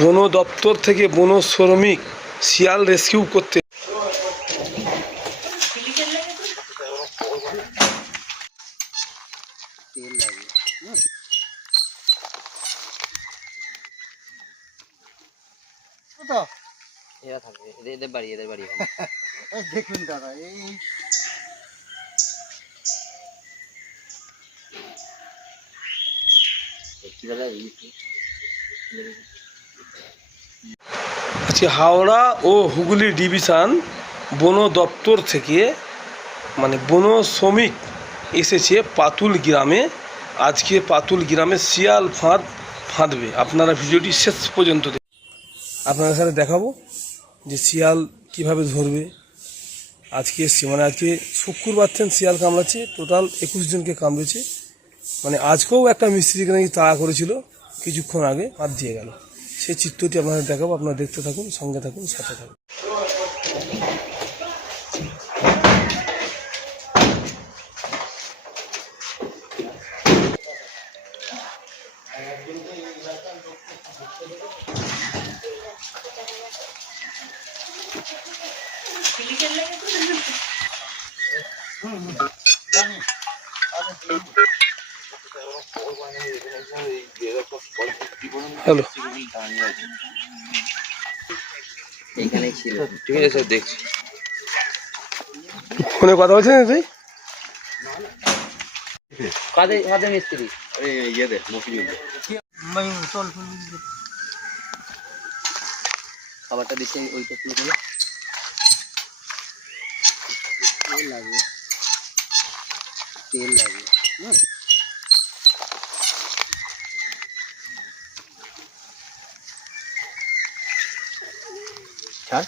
বন দপ্তর থেকে বন শ্রমিক শিয়াল রেস্কিউ করতে এরা থাকবে, এদের বাড়ি দেখুন দাদা, এই আজকে হাওড়া ও হুগলি ডিভিশন বন দপ্তর থেকে বন শ্রমিক এসেছে পাতুল গ্রামে। আজকে পাতুল গ্রামে শিয়াল ফাঁদবে। আপনারা ভিডিওটি শেষ পর্যন্ত আপনাদের সাথে দেখাবো যে শিয়াল কিভাবে ধরবে। আজকে এসছে আজকে শুক্রবার থেকে শিয়াল কামড়াচ্ছে, টোটাল 21 জনকে কামড়েছে। আজকেও একটা মিস্ত্রিকে নাকি তাড়া করেছিল, কিছুক্ষণ আগে হাত দিয়ে গেল। সেই চিত্রটি আপনাদের দেখাবো, আপনারা দেখতে থাকুন, সঙ্গে থাকুন, সাথে থাকুন। হ্যালো, এইখানেই ছিল, তুমি এসে দেখছি ফোনে কথা বলছেন তুই? কাদের মিস্ত্রি? খাবারটা দিচ্ছে ওইটা শুরু করে তেল লাগবে। ছাড়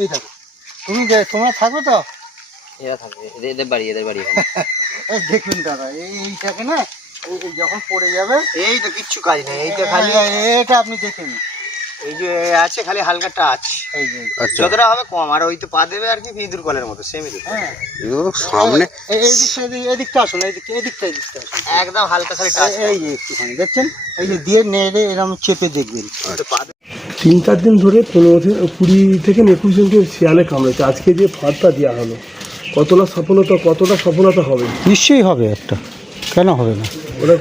এই থাকো, তোমরা থাকো তো? এরা থাকবে, এদের বাড়ি দেখুন দাদা, এইটাকে না যখন পড়ে যাবে, এই তো কিচ্ছু কাজ নেই, এইটা খালি এটা আপনি দেখে নিন, এই যে আছে খালি হালকা টাচ, এই যে যতটা হবে কম, আর ওই তো পা দেবে আর কি ইঁদুর কলের মতো সেমই দেবে। হ্যাঁ, সামনে এদিকটা আসুন, এদিকটা আসুন, একদম হালকা খালি টাচ, এই যে একটুখানি দেখছেন, এই যে দিয়ে নেড়ে এরকম চেপে দেখবেন। 3-4 দিন ধরে 20 থেকে 21 জনকে শিয়ালে কামড়েছে। আজকে যে ফাঁদটা দেওয়া হলো, কতটা সফলতা হবে? নিশ্চয়ই হবে, একটা কেন হবে না। ওরা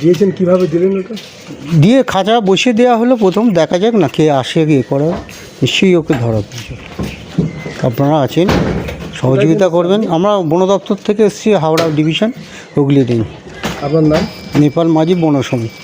দিয়েছেন, কিভাবে দিলেন? ওটা দিয়ে খাঁচা বসিয়ে দেওয়া হলো, প্রথম দেখা যাক না কে আসে, গিয়ে করা নিশ্চয়ই ওকে ধরা পড়ছে। আপনারা আছেন, সহযোগিতা করবেন। আমরা বন দপ্তর থেকে এসেছি, হাওড়া ডিভিশন হুগলি। আপনার নাম? নেপাল মাঝি, বন শ্রমিক।